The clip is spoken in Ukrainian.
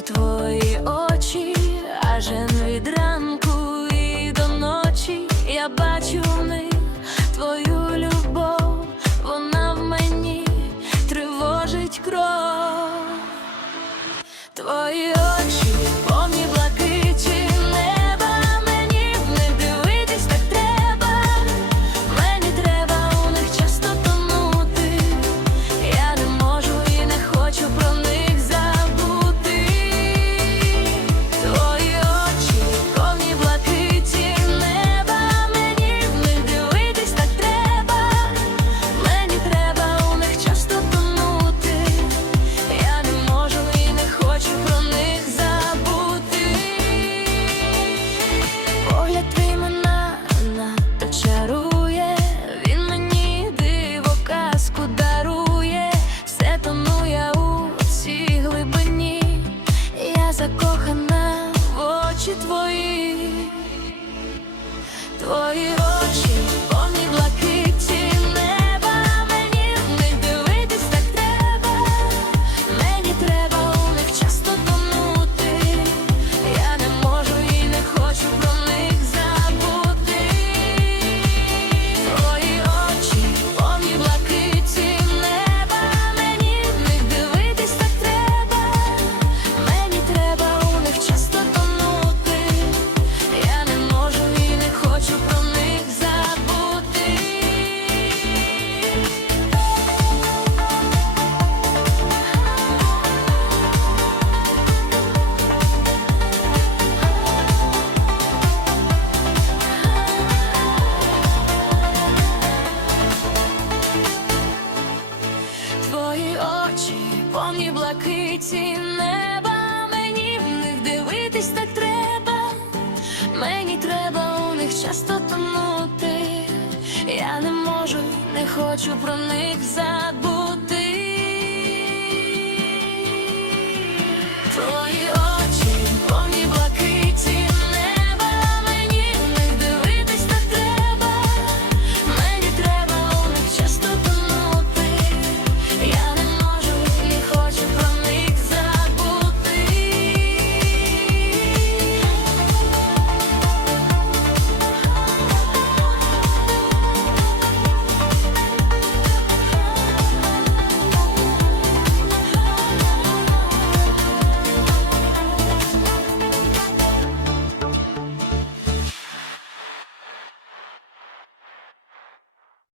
твої очі, ажен від ранку і до ночі. Я бачу в них твою любов, вона в мені тривожить кров. Твої закохана в очі твої, твої очі. Очі блакиті неба, мені в них дивитись так треба, мені треба у них часто тонути, я не можу, не хочу про них забути. Твої